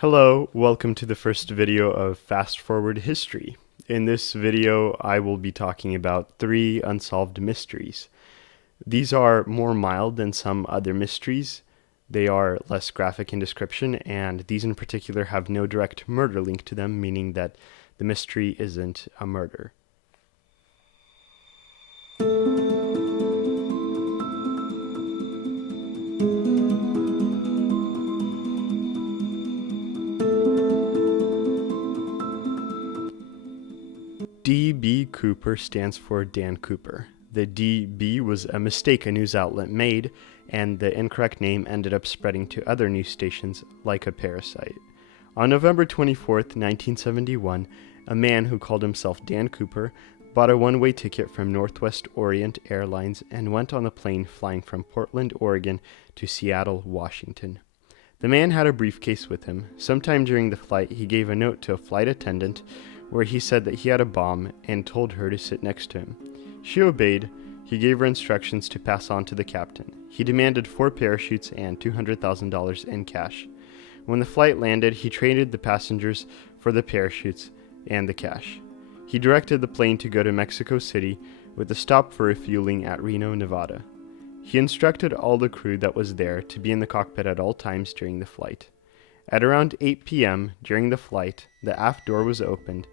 Hello, welcome to the first video of Fast Forward History. In this video, I will be talking about 3 unsolved mysteries. These are more mild than some other mysteries. They are less graphic in description, and these in particular have no direct murder link to them, meaning that the mystery isn't a murder. D.B. Cooper stands for Dan Cooper. The D.B. was a mistake a news outlet made, and the incorrect name ended up spreading to other news stations like a parasite. On November 24th, 1971, a man who called himself Dan Cooper bought a one-way ticket from Northwest Orient Airlines and went on the plane flying from Portland, Oregon to Seattle, Washington. The man had a briefcase with him. Sometime during the flight, he gave a note to a flight attendant where he said that he had a bomb and told her to sit next to him. She obeyed. He gave her instructions to pass on to the captain. He demanded 4 parachutes and $200,000 in cash. When the flight landed, he traded the passengers for the parachutes and the cash. He directed the plane to go to Mexico City with a stop for refueling at Reno, Nevada. He instructed all the crew that was there to be in the cockpit at all times during the flight. At around 8 p.m. during the flight, the aft door was opened.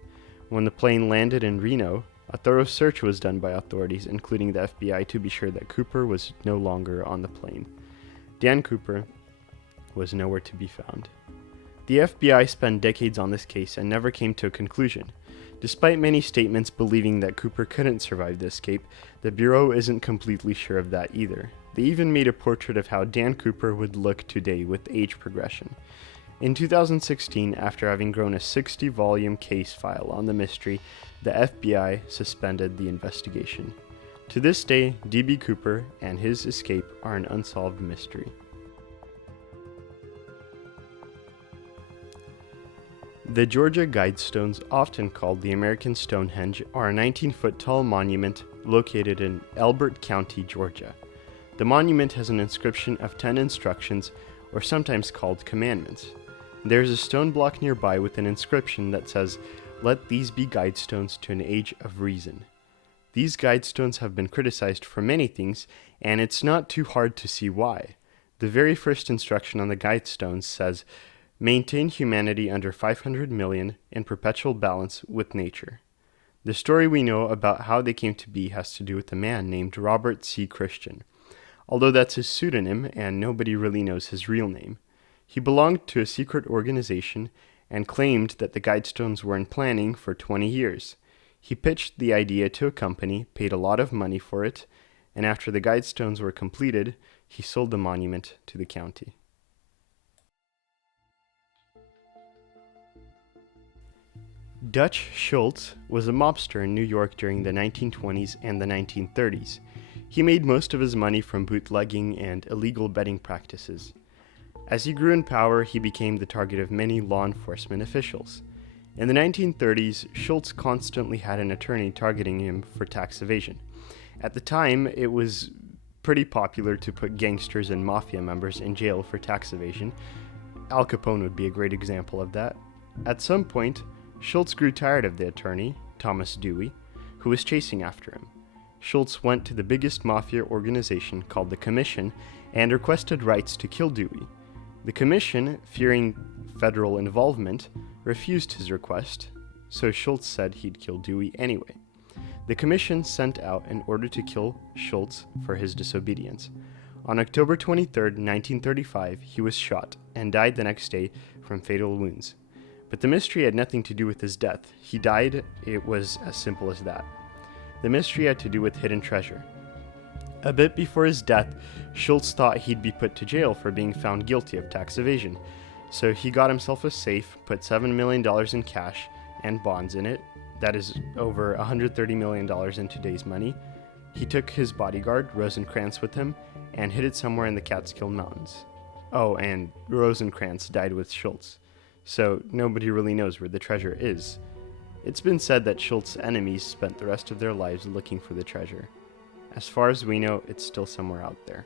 When the plane landed in Reno, a thorough search was done by authorities, including the FBI, to be sure that Cooper was no longer on the plane. Dan Cooper was nowhere to be found. The FBI spent decades on this case and never came to a conclusion. Despite many statements believing that Cooper couldn't survive the escape, the Bureau isn't completely sure of that either. They even made a portrait of how Dan Cooper would look today with age progression. In 2016, after having grown a 60-volume case file on the mystery, the FBI suspended the investigation. To this day, D.B. Cooper and his escape are an unsolved mystery. The Georgia Guidestones, often called the American Stonehenge, are a 19-foot tall monument located in Elbert County, Georgia. The monument has an inscription of 10 instructions, or sometimes called commandments. There is a stone block nearby with an inscription that says, "Let these be guidestones to an age of reason." These guidestones have been criticized for many things, and it's not too hard to see why. The very first instruction on the guidestones says, "Maintain humanity under 500 million in perpetual balance with nature." The story we know about how they came to be has to do with a man named Robert C. Christian, although that's his pseudonym and nobody really knows his real name. He belonged to a secret organization and claimed that the Guidestones were in planning for 20 years. He pitched the idea to a company, paid a lot of money for it, and after the Guidestones were completed, he sold the monument to the county. Dutch Schultz was a mobster in New York during the 1920s and the 1930s. He made most of his money from bootlegging and illegal betting practices. As he grew in power, he became the target of many law enforcement officials. In the 1930s, Schultz constantly had an attorney targeting him for tax evasion. At the time, it was pretty popular to put gangsters and mafia members in jail for tax evasion. Al Capone would be a great example of that. At some point, Schultz grew tired of the attorney, Thomas Dewey, who was chasing after him. Schultz went to the biggest mafia organization called the Commission and requested rights to kill Dewey. The Commission, fearing federal involvement, refused his request, so Schultz said he'd kill Dewey anyway. The Commission sent out an order to kill Schultz for his disobedience. On October 23, 1935, he was shot and died the next day from fatal wounds. But the mystery had nothing to do with his death. He died, it was as simple as that. The mystery had to do with hidden treasure. A bit before his death, Schultz thought he'd be put to jail for being found guilty of tax evasion. So he got himself a safe, put $7 million in cash and bonds in it. That is over $130 million in today's money. He took his bodyguard, Rosencrantz, with him and hid it somewhere in the Catskill Mountains. Oh, and Rosencrantz died with Schultz. So nobody really knows where the treasure is. It's been said that Schultz's enemies spent the rest of their lives looking for the treasure. As far as we know, it's still somewhere out there.